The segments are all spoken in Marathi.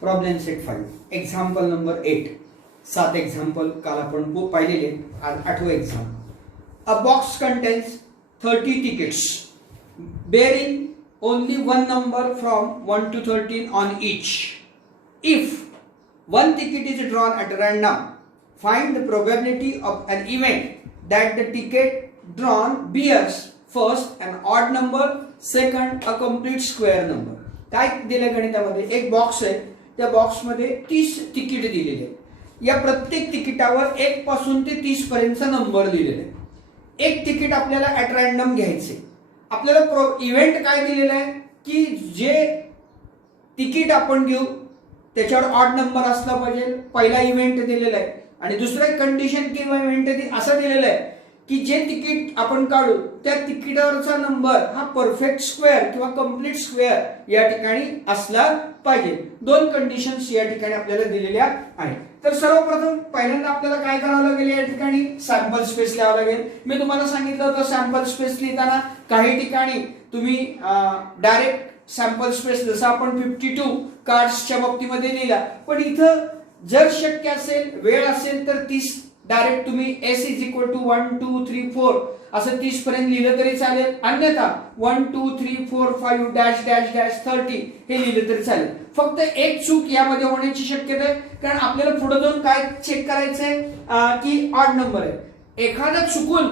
Problem set 5 example number 8 7 example काल आपण पाहिलेले आज 8वा example a box contains 30 tickets bearing only one number from 1 to 13 on each. If one ticket is drawn at random, find the probability of an event that the ticket drawn bears first an odd number, second a complete square number. काय दिलं गणितामध्ये एक बॉक्स आहे त्या बॉक्स मध्ये 30 तिकीट दिलेले आहेत या प्रत्येक तिकिटावर 1 पासून ते 30 पर्यंतचा नंबर दिलेला आहे एक तिकीट आपल्याला ॲट रँडम घ्यायचे आपल्याला इव्हेंट काय दिलेला आहे की जे तिकीट आपण घेऊ त्याच्यावर ऑड नंबर असला पाहिजे पहिला इव्हेंट दिलेला आहे आणि दुसरा कंडिशन किंवा इव्हेंट असं दिलेलं आहे की जे तिकीट आपण काढू त्या तिकिटावरचा नंबर हा परफेक्ट स्क्वेअर किंवा कंप्लीट स्क्वेअर या ठिकाणी असला पाहिजे दोन कंडिशन्स या ठिकाणी आपल्याला दिलेल्या आहेत तर सर्वप्रथम पहिल्यांदा आपल्याला काय करावं लागेल या ठिकाणी सॅम्पल स्पेस लिहावं लागेल मी तुम्हाला सांगितलं होतं सॅम्पल स्पेस लिहिताना काही ठिकाणी तुम्ही डायरेक्ट सॅम्पल स्पेस जसं आपण 52 कार्ड्सच्या बाबतीमध्ये लिहिला पण इथं जर शक्य असेल वेळ असेल तर 30 डायरेक्ट तुम्ही s इज इक्वल टू 1 2 3 4 असं 30 पर्यंत लिहिलं तरी चालेल अन्यथा 1 2 3 4 5 डॅश डॅश डॅश 30 हे लिहिलं तरी चालेल फक्त एक चूक यामध्ये होण्याची शक्यता आहे कारण आपल्याला पुढे जाऊन काय चेक करायचंय की ऑड नंबर आहे एखादा चुकून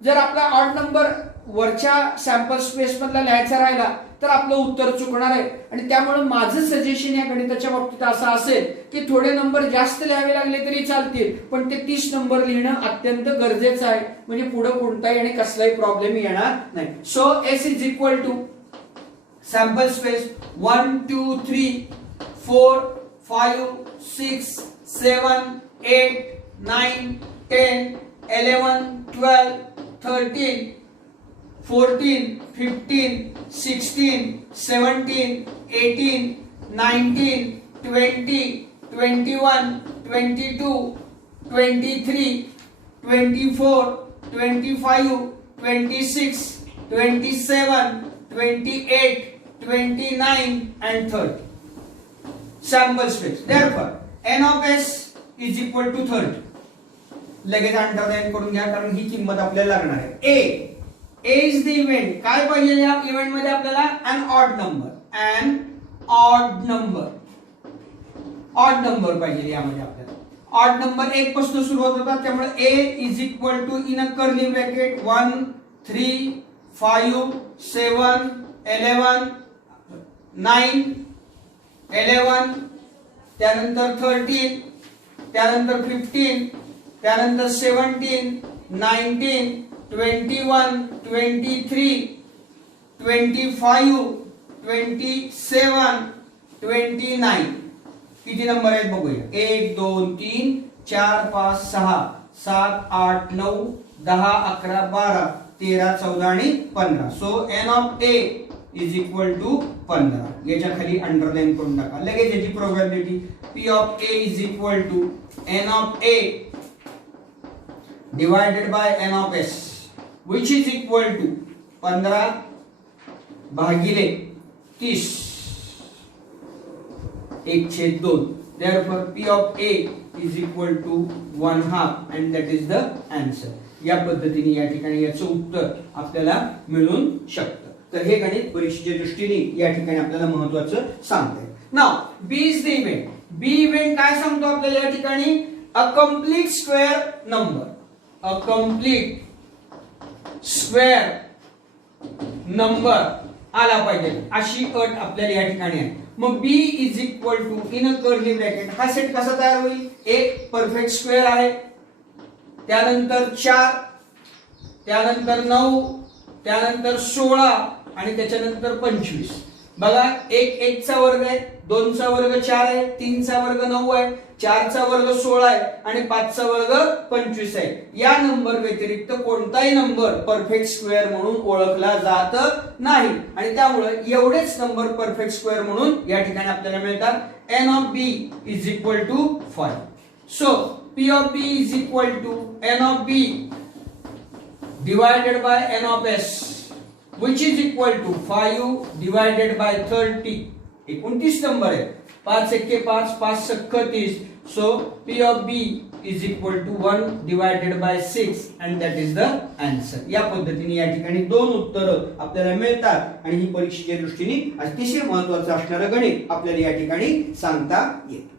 जर आपला ऑड नंबर वरच्या सॅम्पल स्पेस मधला लिहायचा राहिला तर आपलं उत्तर चुकणार आहे आणि त्यामुळे माझं सजेशन या गणिताच्या बाबतीत असं असेल की थोडे नंबर जास्त लिहावे लागले तरी चालतील पण ते 30 नंबर लिहिणं अत्यंत गरजेचं आहे म्हणजे पुढे कोणताही आणि कसलाही प्रॉब्लेम येणार नाही so s is equal to sample space 1 2 3 4 5 6 7 8 9 10 11 12 13 14 15 16 17 18 19 20 21 22 23 24 25 26 27 28 29 and 30 sample space therefore n of s is equal to 30 लगेच अंडरलाइन करून घ्या कारण ही किंमत आपल्याला लागणार आहे a is the event काय पाहिजे या इव्हेंट मध्ये आपल्याला an odd number पाहिजे यामध्ये आपल्याला odd number 1 पासून सुरुवात होतात त्यामुळे a is equal to in a curly bracket 1 3 5 7 11 9 11 त्यानंतर 13 त्यानंतर 15 त्यानंतर 17 19 21 23 25 27 29 किती नंबर आहेत बघूया 1 2 3 4 5 6 7 8 9 10 11 12 13 14 आणि 15 so n of a is equal to 15 याच्या खाली अंडरलाइन करून टाका लगेच याची probability p of a is equal to n of a divided by n of s which is equal to 15 भागिले 30 1/2 therefore p of a is equal to 1/2 and that is the answer या पद्धतीने या ठिकाणी याचं उत्तर आपल्याला मिळून शकतं तर हे गणित परीक्षेच्या दृष्टीने या ठिकाणी आपल्याला महत्त्वाचं सांगते now b is the event b event काय सांगतो आपल्याला या ठिकाणी a complete square number a complete square number आला पाहिजे अशी अट आपल्याला या ठिकाणी आहे मग b is equal to in a curly bracket हा सेट कसा तयार होईल एक परफेक्ट स्क्वेअर आहे त्यानंतर 4 त्यानंतर 9 त्यानंतर 16 आणि त्याच्यानंतर 25 बघा 1 चा वर्ग आहे 2 चा वर्ग 4 आहे 3 चा वर्ग 9 आहे 4 चा वर्ग 16 आहे आणि 5 चा वर्ग 25 आहे या नंबर व्यतिरिक्त कोणताही नंबर परफेक्ट स्क्वेअर म्हणून ओळखला जात नाही आणि त्यामुळे एवढेच नंबर परफेक्ट स्क्वेअर म्हणून या ठिकाणी आपल्याला मिळतात n of b is equal to 5 so p of b is equal to n of b divided by n of s which is equal to 5 divided by 30 29 number आहे 5 एक्के 5, 5 सक्क 30. So P of B is equal to 1 divided by 6 and that is the answer. या पद्धतीने या ठिकाणी दोन उत्तर आपल्याला मिळतात आणि ही परीक्षेच्या दृष्टीने अतिशय महत्त्वाचं असणारं गणित आपल्याला या ठिकाणी सांगता येतं.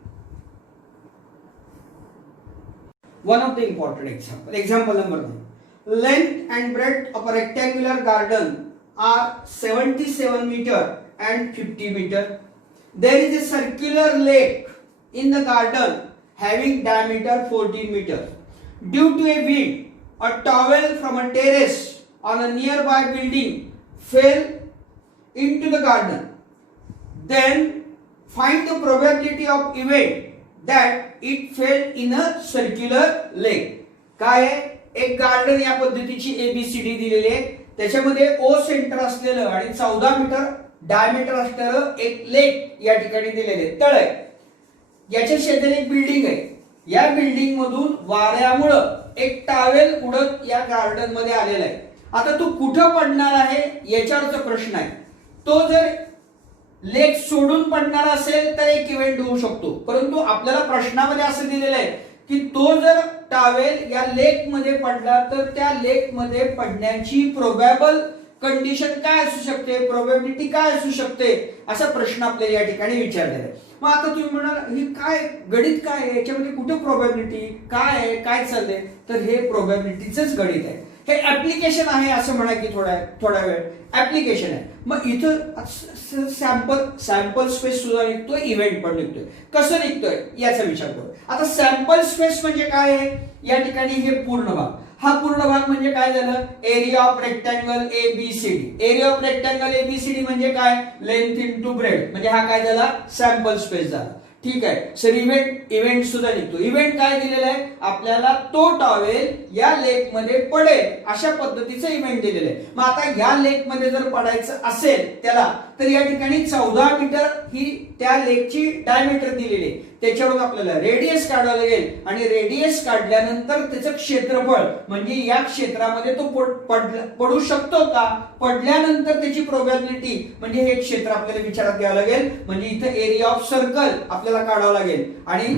One of the important example. Example number 9. Length and breadth of a rectangular garden are 77 meter and 50 meter. There is a circular lake in the garden having diameter 14 meter. Due to a wind, a towel from a terrace on a nearby building fell into the garden. Then find the probability of event that it fell in a circular lake. काय आहे? एक गार्डन या पद्धतीची ABCD दिलेली आहे. त्याच्यामध्ये O सेंटर असलेलं आणि 14 मीटर डायमीटर असणारं एक लेक या ठिकाणी दिलेले तळ आहे. याच्या शेजारी एक बिल्डिंग आहे. या बिल्डिंग मधून वाऱ्यामुळे एक टावेल उडत या गार्डन मध्ये आलेला आहे. आता तो कुठं पडणार आहे याच्यावरचा प्रश्न आहे. तो जर लेक सोडून पडणार असेल तर एक इव्हेंट होऊ शकतो, परंतु आपल्याला प्रश्नामध्ये असं दिलेलं आहे की तो जर टावेल या लेक मध्ये पडला तर त्या लेक मध्ये पडण्याची प्रोबॅबल कंडिशन काय असू शकते, प्रोबॅबिलिटी काय असू शकते, असा प्रश्न आपल्याला या ठिकाणी विचारलेला आहे. मग आता तुम्ही म्हणाल ही काय गणित काय आहे, याच्यामध्ये कुठे प्रोबॅबिलिटी काय आहे, काय चाललंय, तर हे प्रोबॅबिलिटीचंच गणित आहे. हे ऍप्लिकेशन आहे असं म्हणा की थोडा वेळ ऍप्लिकेशन आहे. मग इथं सॅम्पल स्पेस सुद्धा निघतोय, इव्हेंट पण निघतोय. कसं निघतोय याचा विचार करू. आता सॅम्पल स्पेस म्हणजे काय आहे, या ठिकाणी हे पूर्ण भाग, हा पूर्ण भाग म्हणजे काय झालं, area of rectangle ABCD. Area of rectangle ABCD म्हणजे काय, लेंथ इंटू ब्रेड, म्हणजे हा काय झाला सॅम्पल स्पेस झाला. ठीक आहे. सर इव्हेंट सुद्धा निघतो. इव्हेंट काय दिलेला आहे आपल्याला, तो टॉवेल या लेक मध्ये पडेल अशा पद्धतीचं इव्हेंट दिलेलं आहे. मग आता या लेक मध्ये जर पडायचं असेल त्याला, तर या ठिकाणी 14 मीटर ही त्या लेकची डायमीटर दिलेली आहे. त्याच्यावरून आपल्याला रेडियस काढावं लागेल आणि रेडियस काढल्यानंतर त्याचं क्षेत्रफळ म्हणजे या क्षेत्रामध्ये तो पडू शकतो का, पडल्यानंतर त्याची प्रोबॅबिलिटी म्हणजे हे क्षेत्र आपल्याला विचारात घ्यावं लागेल. म्हणजे इथं एरिया ऑफ सर्कल आपल्याला काढावं लागेल आणि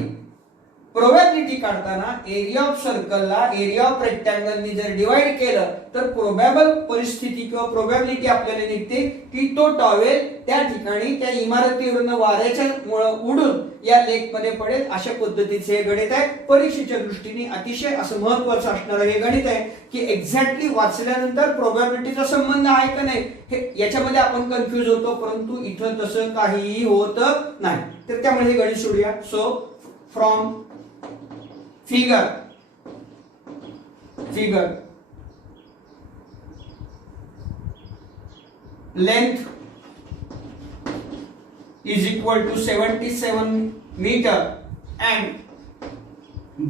प्रोबॅबिलिटी काढताना एरिया ऑफ सर्कलला एरिया ऑफ रेक्टँगलनी जर डिवाइड केलं तर प्रोबॅबल परिस्थिती किंवा प्रोबॅबिलिटी आपल्याला निघते की तो टॉवेल त्या ठिकाणी त्या इमारतीवरून वाऱ्याच्या उडून या लेक मध्ये पडेल. अशा पद्धतीचे हे गणित आहे. परीक्षेच्या दृष्टीने अतिशय असं महत्त्वाचं असणारं हे गणित आहे की एक्झॅक्टली वाचल्यानंतर प्रोबॅबिलिटीचा संबंध आहे का नाही हे याच्यामध्ये आपण कन्फ्युज होतो, परंतु इथं तसं काहीही होत नाही. तर त्यामुळे हे गणित सोडूया. So from figure length is equal to 77 meter and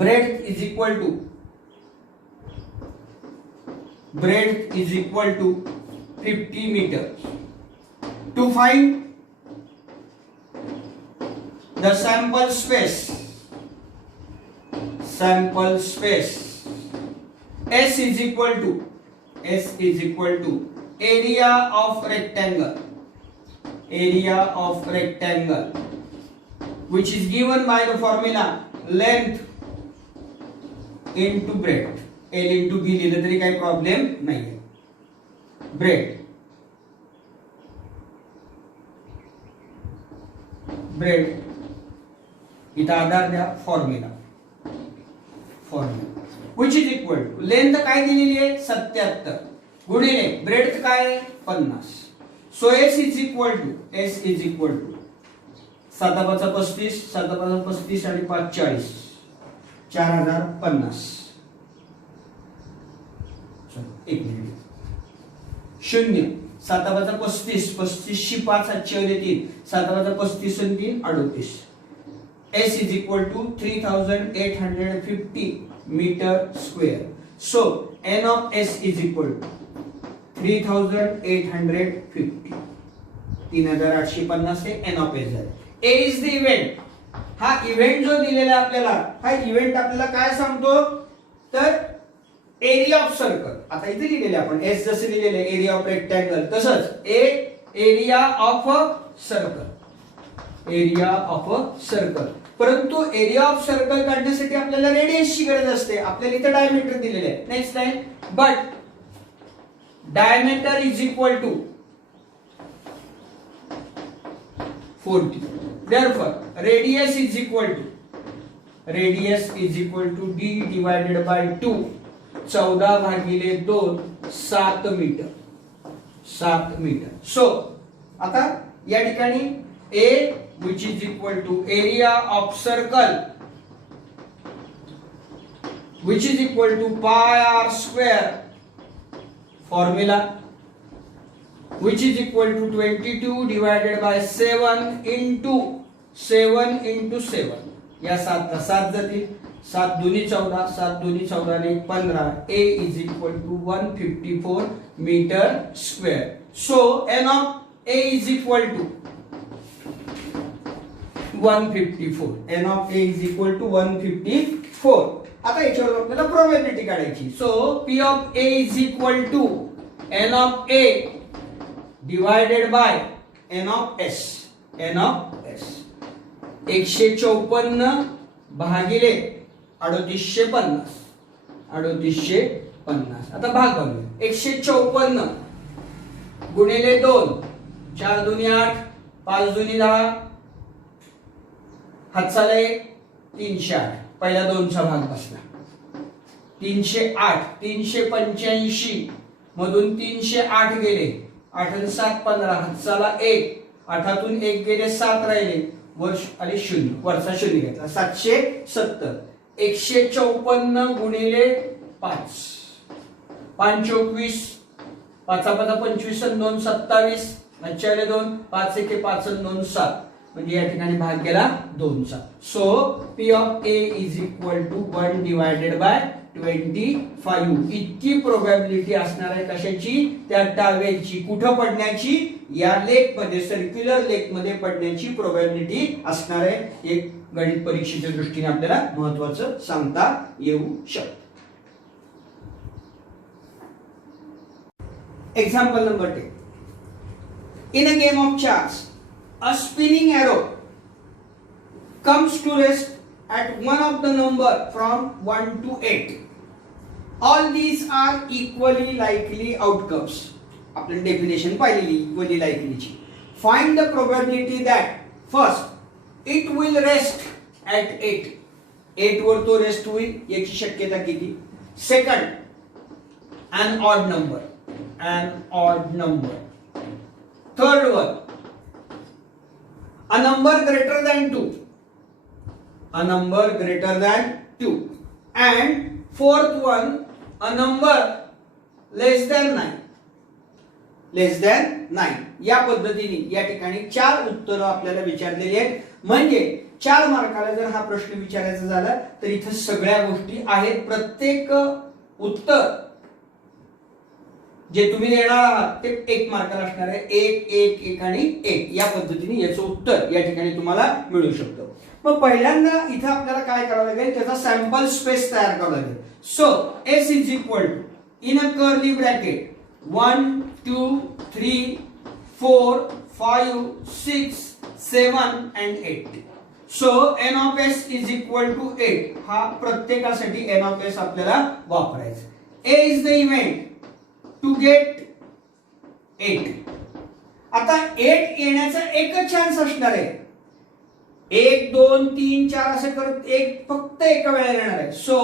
breadth is equal to 50 meter. To find the sample space S is equal to area of rectangle which is given by the formula length into breadth. L into B लिहिलं तरी काही प्रॉब्लेम नाहीये. ब्रेड इथं आधार द्या formula which is equal to length काय दिलेली आहे 77 गुणिले ब्रेड्थ काय 50. So S is equal to 7×5 35 आणि 5 40 4050. एक minute 0 7×35 35 5 3 7×35 3 38. S is equal to 3850 meter square. So N of S is equal to 3850. 3850 हे N of S झाले. A is the event. हा इव्हेंट जो दिलेला आपल्याला, हा इव्हेंट आपल्याला काय सांगतो तर एरिया ऑफ सर्कल. आता इथे लिहिलेले आपण S जसे लिहिलेले एरिया ऑफ रेक्टँगल, तसंच A area of circle. Area of a circle. परंतु एरिया ऑफ सर्कल काढण्यासाठी आपल्याला रेडियसची गरज असते. आपल्याला इथे डायमीटर दिलेले आहे. Next line. But diameter is equal to 40. Therefore, radius is equal to d divided by 2. 14 भागिले 2 7 मीटर. 7 मीटर. So, आता या ठिकाणी A which is equal to area of circle which is equal to pi r square formula which is equal to 22 divided by 7 into 7. या 7 जातील. 7 दुनी 14, 7 दुनी 14 ने 15. A is equal to 154 meter square. So n of A is equal to 154. n of A is equal to 154. आता याच्यावर आपल्याला प्रोबॅबिलिटी काढायची. So P of A is equal to n of A divided by n of S. 154 भागिले 3850. आता भाग बनवूया. 154 गुणिले 2. 4 दुनी 8, 5 दुनी 10, हातचाला 1, 308. पहिला 2चा भाग बसला. 308. 385 मधून 308 गेले. 8 आणि 7 15. हातचाला 1. 8तून 1 गेले 7 राहिले. वर्ष आले 0. वरचा 0 घेतला. 770. 154 गुणिले 5. 5 24. 5 25 आणि 2 27. 2 5 1 5 आणि 2 7. म्हणजे या ठिकाणी भाग गेला 2चा. So P of A is equal to 1 divided by 25. इतकी प्रोबॅबिलिटी असणार आहे कशाची? त्या टावेलची. कुठं पडण्याची? या लेक मध्ये, सर्क्युलर लेक मध्ये पडण्याची प्रोबॅबिलिटी असणार आहे. एक गणित परीक्षेच्या दृष्टीने आपल्याला महत्त्वाचं सांगता येऊ शकतं. Example number 10. In a game of chess, a spinning arrow comes to rest at one of the number from 1 to 8. All these are equally likely outcomes. आपण डेफिनेशन पाहिलेली equally likely ची. Find the probability that first it will rest at 8. 8 वर तो रेस्ट होईल याची शक्यता किती? Second, an odd number. Third one, a number greater than 2. And fourth one, a number less than 9. या पद्धतीने या ठिकाणी 4 उत्तरं आपल्याला विचारलेली आहेत. म्हणजे 4 मार्काला जर हा प्रश्न विचारायचा झाला तर इथे सगळ्या गोष्टी आहेत. प्रत्येक उत्तर जे तुम्ही देणार आहात ते 1 मार्काला असणार आहे. 1 1 1 आणि 1 या पद्धतीने याचं उत्तर या ठिकाणी तुम्हाला मिळू शकतं. मग पहिल्यांदा इथं आपल्याला काय करावं लागेल? त्याचा सॅम्पल स्पेस तयार करावा लागेल. So S is equal to in a curly bracket 1 2 3 4 5 6 7 and 8. So n of S is equal to 8. हा प्रत्येकासाठी n of S आपल्याला वापरायचा. A is the event to get 8. आता 8 येण्याचा एकच चान्स असणार आहे. 1 2 3 4 असे करत फक्त एका वेळेला येणार आहे. So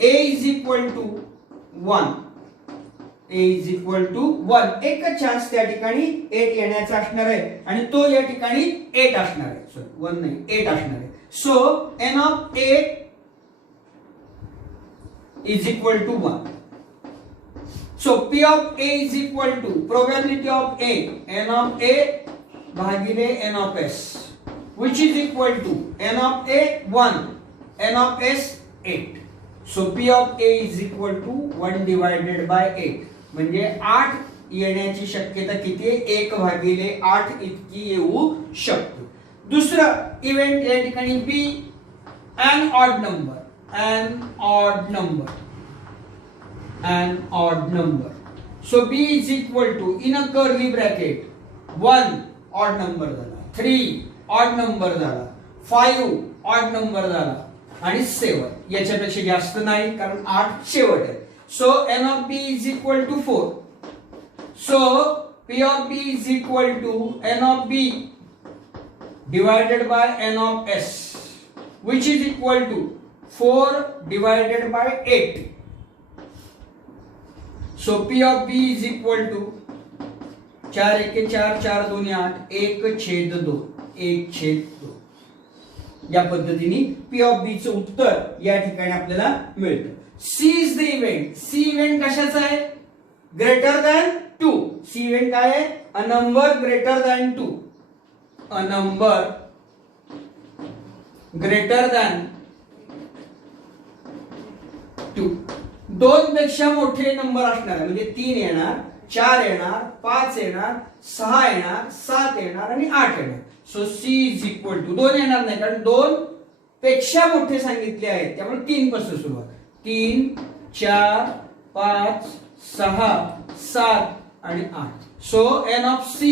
A is equal to 1. एकच चान्स त्या ठिकाणी 8 येण्याचा असणार आहे आणि तो या ठिकाणी 8 असणार आहे. सॉरी 1 नाही 8 असणार आहे. So n of 8 is equal to 1. So P of A is equal to probability of A, n of A भागिले n of S, which is equal to n of A 1, n of S 8. So P of A is equal to 1 divided by 8. म्हणजे 8 येण्याची शक्यता किती आहे? 1 भागिले 8 इतकी येऊ शकते. दुसरा इव्हेंट या ठिकाणी B, an odd number. So B is equal to in a curly bracket 1 odd number झाला, 3 ऑड नंबर झाला, 5 ऑड नंबर झाला आणि 7 याच्यापेक्षा जास्त नाही कारण 8 शेवट आहे. So n of b is equal to 4. So p of b is equal to n of b divided by n of s, which is equal to 4 divided by 8. So p of b is equal to 4 1 4 4 2 8 1/2 1/2. या पद्धतीने p of b चं उत्तर या ठिकाणी आपल्याला मिळतं. C is the event. C event कशाचा आहे? Greater than 2. सी इव्हेंट काय आहे? A number greater than 2. A number greater than 2. 2 पेक्षा मोठे नंबर असणार म्हणजे 3 येणार, 4 येणार, 5 येणार, 6 येणार, 7 येणार आणि 8 येणार. So C is equal to 2 येणार नाही कारण 2 पेक्षा मोठे सांगितले आहेत त्यामुळे 3 पासून सुरुवात. 3 4 5 6 7 आणि 8. So n of c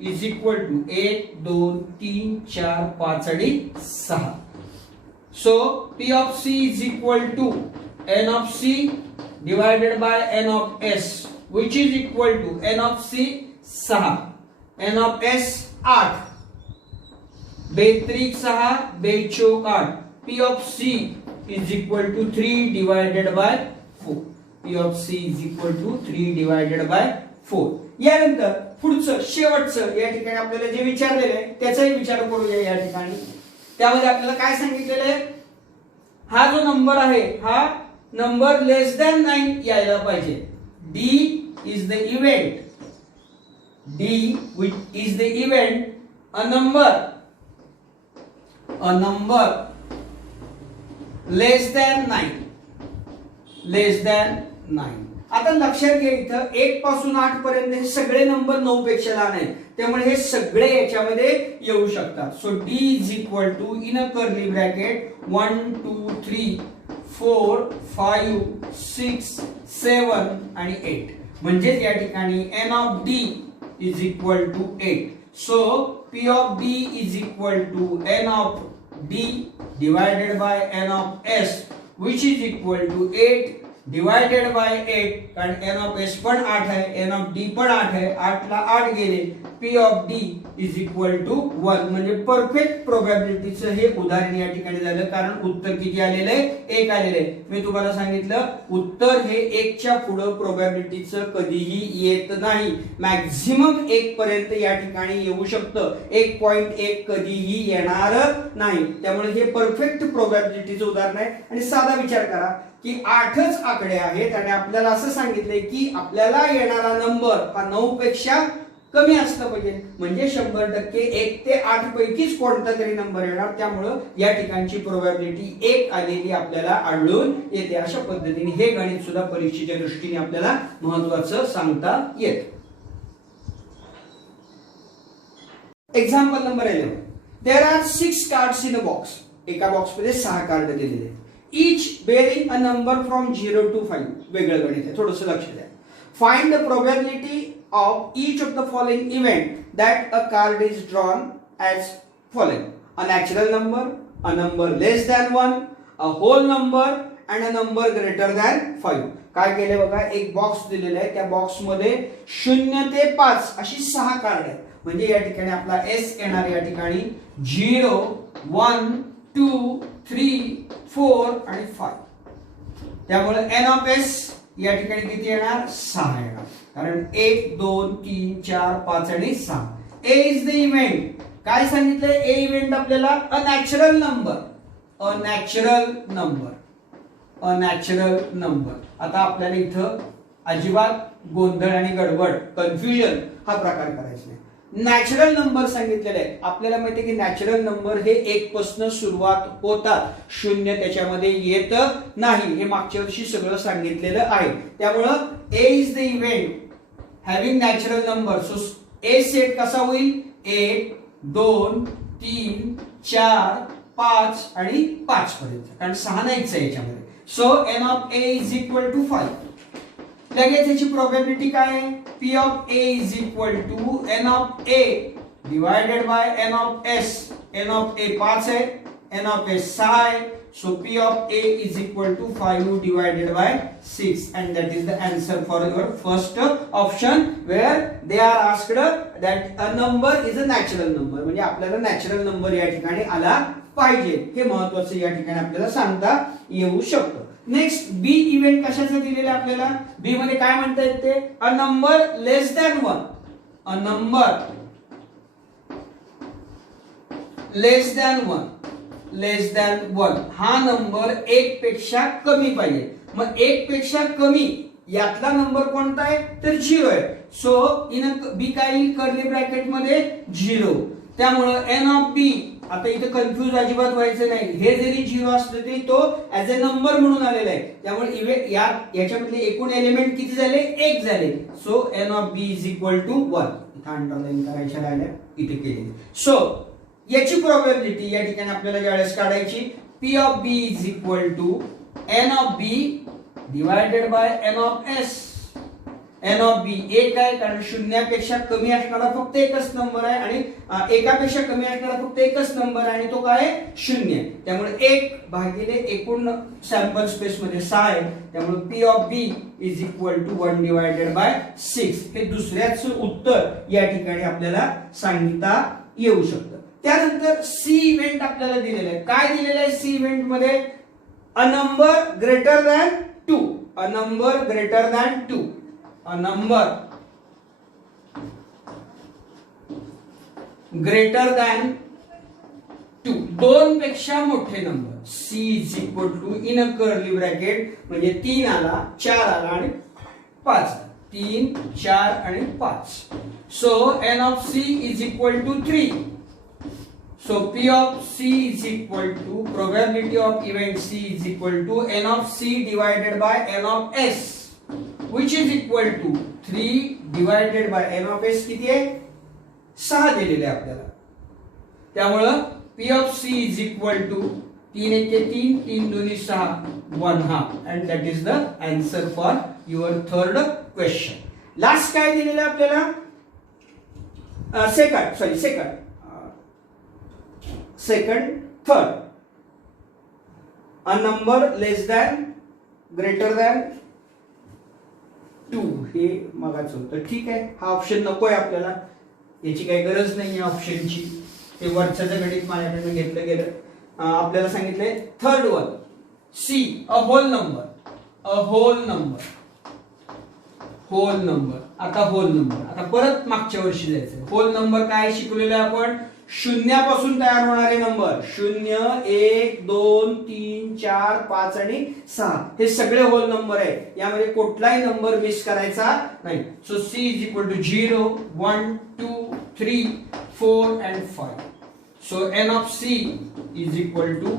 is equal to 1 2 3 4 5 आणि 6. So p of c is equal to n of c divided by n of s, which is equal to n of c 6, n of s 8, 2 3 6 2 4 8. p of c is equal to 3 divided by 4. p of c is equal to 3 divided by 4. यानंतर पुढचं शेवटचं या ठिकाणी आपल्याला जे विचारलेलं आहे त्याचाही विचार करूया. या ठिकाणी त्यामध्ये आपल्याला काय सांगितलेलं आहे? हा जो नंबर आहे हा नंबर लेस दॅन 9 यायला पाहिजे. d is the event. D which is the event a number less than 9. Less than 9. आता लक्षात घ्या इथं 1 पासून 8 पर्यंत हे सगळे नंबर 9 पेक्षा लहान आहेत त्यामुळे हे सगळे याच्यामध्ये येऊ शकतात. So d is equal to in a curly bracket 1 2 3 4 5 6 7 आणि 8. म्हणजे या ठिकाणी n of d is equal to 8. So p of b is equal to n of d divided by n of s, which is equal to 8 divided by 8. कारण n of s पण 8 आहे, n of d पण 8 आहे, 8 ला 8 गेले. p of d is equal to 1. म्हणजे परफेक्ट प्रोबॅबिलिटीचं हे उदाहरण या ठिकाणी झालं कारण उत्तर किती आलेलं आहे? 1 आलेलं आहे. मी तुम्हाला सांगितलं उत्तर हे 1 च्या पुढे प्रोबॅबिलिटीचं कधीही येत नाही. मॅक्झिमम 1 पर्यंत या ठिकाणी येऊ शकतं, 1.1 कधीही येणार नाही. त्यामुळे हे परफेक्ट प्रोबॅबिलिटीचं उदाहरण आहे. आणि साधा विचार करा की 8च आकडे आहेत आणि आपल्याला असं सांगितलंय की आपल्याला येणारा नंबर हा 9 पेक्षा कमी असलं पाहिजे म्हणजे 100% 1 ते 8 पैकीच कोणता तरी नंबर येणार. त्यामुळं या ठिकाणची प्रोबॅबिलिटी 1 आलेली आपल्याला आढळून येते. अशा पद्धतीने हे गणित सुद्धा परीक्षेच्या दृष्टीने आपल्याला महत्त्वाचं सांगता येतं. Example number 11. There are 6 cards in a box. एका बॉक्स मध्ये 6 कार्ड दिलेले आहेत. each bearing a number from 0 to 5. वेगळं गणित आहे, थोडंसं लक्ष द्या. Find the probability of each of the following event that a card is drawn as following: a natural number, a number less than 1, a whole number and a number greater than 5. काय केले बघा, एक बॉक्स दिलेला आहे, त्या बॉक्स मध्ये 0 ते 5 अशी 6 कार्ड आहेत. म्हणजे या ठिकाणी आपला S येणार या ठिकाणी 0 1 2 3 4 आणि 5. त्यामुळे n ऑफ s या ठिकाणी किती येणार? 6 येणार कारण 1 2 3 4 5 आणि 6. a is the event. काय सांगितलंय? a इव्हेंट आपल्याला a natural number. A natural number. A natural number. आता आपल्याला इथं अजिबात गोंधळ आणि गडबड कन्फ्युजन हा प्रकार करायचा नाही. नॅचरल नंबर सांगितलेले आहे. आपल्याला माहिती आहे की नॅचरल नंबर हे 1 पासून सुरुवात होतात, 0 त्याच्यामध्ये येत नाही. हे मागच्या वर्षी सगळं सांगितलेलं आहे. त्यामुळं a is the event having natural number. So a set कसा होईल? 1 2 3 4 5 आणि 5 पर्यंत कारण 6 नाहीच आहे याच्यामध्ये. So n of a is equal to 5. लगेच याची प्रोबॅबिलिटी काय आहे? p of a is equal to n of a divided by N of S. N of a 5 आहे, एन ऑफ एस 6 आहे. So P of A is equal to 5 divided by 6, and that is the answer for your first option, where they are asked that a number is a natural number. म्हणजे आपल्याला नॅचरल नंबर या ठिकाणी आला पाहिजे, हे महत्त्वाचं या ठिकाणी आपल्याला सांगता येऊ शकतं. नेक्स्ट बी इव्हेंट कशाचं दिलेलं आहे आपल्याला? बी मध्ये काय म्हणता येते? A number less than 1. A number less than 1. Less than 1 हा नंबर 1 पेक्षा कमी पाहिजे. मग 1 पेक्षा कमी यातला नंबर कोणता आहे? तर 0 आहे. सो इन बी काय येईल? कर्ली ब्रॅकेट मध्ये 0. त्यामुळे एन ऑफ बी, आता इथे कन्फ्यूज अजिबात व्हायचं नाही, हे जरी 0 असलं तरी तो ऍज अ नंबर म्हणून आलेला आहे. त्यामुळे याच्यामधले एकूण एलिमेंट किती झाले? 1 झाले. So N of B is equal to 1. इथे अंडरलाईन करायच्या राहिल्या, इथे केलेली. सो याची प्रोबॅबिलिटी या ठिकाणी आपल्याला ज्यावेळेस काढायची, P of B is equal to N of B divided by N of S. N of b 1 आहे, कारण शून्यापेक्षा कमी असणारा फक्त एकच नंबर आहे, आणि एकापेक्षा कमी असणारा फक्त एकच नंबर आहे, आणि तो काय आहे? 0. त्यामुळे 1 भागिले एकूण सॅम्पल स्पेस मध्ये 6 आहे. त्यामुळे P of B is equal to 1 divided by 6. हे दुसऱ्याच उत्तर या ठिकाणी आपल्याला सांगता येऊ शकतं. त्यानंतर सी इव्हेंट आपल्याला दिलेलं आहे. काय दिलेलं आहे सी इव्हेंट मध्ये? A number greater than 2. A number greater than 2. A number greater than 2. 2 पेक्षा मोठे number. C is equal to in a curly bracket, म्हणजे 3 आला, 4 आला आणि 5. 3, 4 आणि 5. So N of C is equal to 3. So P of C is equal to probability of event C is equal to n of C divided by n of S, which is equal to 3 divided by n of S. किती आहे? 6 दिलेले आहे आपल्याला. त्यामुळं P of C is equal to 3 1 3, 3 2 6, 1/2, and that is the answer for your third question. Last काय दिलेलं आहे आपल्याला? Third a number less than greater than 2. हे मगाच होतं. ठीक आहे, हा ऑप्शन नकोय आपल्याला, याची काही गरज नाही या ऑप्शनची. ते वरचं गणित माझ्याकडून घेतलं गेलं. आपल्याला सांगितलंय third one, C a whole number. A whole number. Whole number. आता परत मागच्या वर्षी जायचं. होल नंबर काय शिकलेलं आहे आपण? शून्यापासून तयार होणारे नंबर. 0 1 2 3 4 5 आणि 6 हे सगळे होल नंबर आहे. यामध्ये कुठलाही नंबर मिस करायचा नाही. So C is equal to 0 1 2 3 4 and 5. So N of C is equal to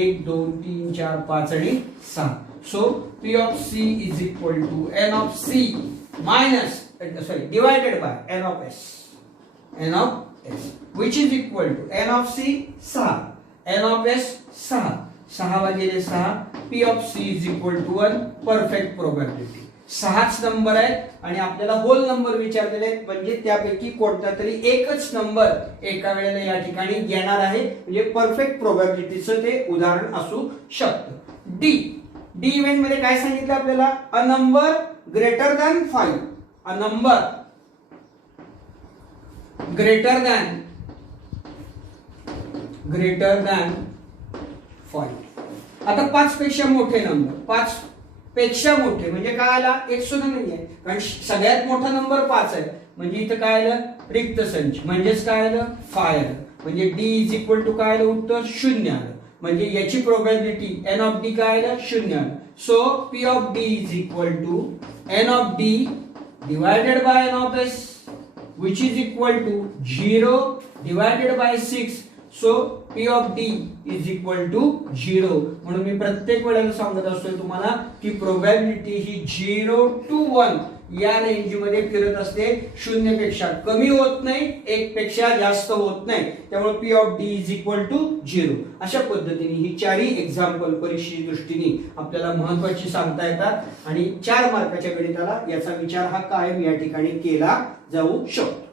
1 2 3 4 5 आणि 6. So P of C is equal to N of C minus divided by N of S. N of S, which is equal to n of C 6, n of S 6, 6 भागिले 6. P of C is equal to 1. Perfect probability. 6च नंबर आहेत आणि आपल्याला होल नंबर विचारलेले आहेत, म्हणजे त्यापैकी कोणता तरी एकच नंबर एका वेळेला या ठिकाणी येणार आहे, म्हणजे परफेक्ट प्रोबॅबिलिटीचं ते उदाहरण असू शकतं. डी इव्हेंट मध्ये काय सांगितलं आपल्याला? अ नंबर ग्रेटर दॅन 5. अ नंबर ग्रेटर दॅन 5. आता 5 पेक्षा मोठे नंबर. 5 पेक्षा मोठे म्हणजे काय आला? एक सुद्धा नाहीये, कारण सगळ्यात मोठा नंबर 5 आहे. म्हणजे इथं काय आलं? रिक्त संच. म्हणजेच काय आलं? 5 आलं. म्हणजे डी इज इक्वल टू काय आलं? उत्तर 0 आलं. म्हणजे याची प्रोबॅबिलिटी एन ऑफ डी काय आलं? 0 आलं. So P of D is equal to N of D divided by N of S, which is equal to 0 divided by 6. So P of D is equal to 0. म्हणून मी प्रत्येक वेळेला सांगत असतोय तुम्हाला की प्रोबॅबिलिटी ही 0 to 1 या रेंज मध्ये फिरत असते. 0 पेक्षा कमी होत नाही, 1 पेक्षा जास्त होत नाही. त्यामुळे P of D is equal to 0. अशा पद्धतीने ही चारही एक्झाम्पल परीक्षेच्या दृष्टीने आपल्याला महत्त्वाची सांगता येतात आणि 4 मार्काच्या गणिताला याचा विचार हा कायम या ठिकाणी केला जाऊ शकतो.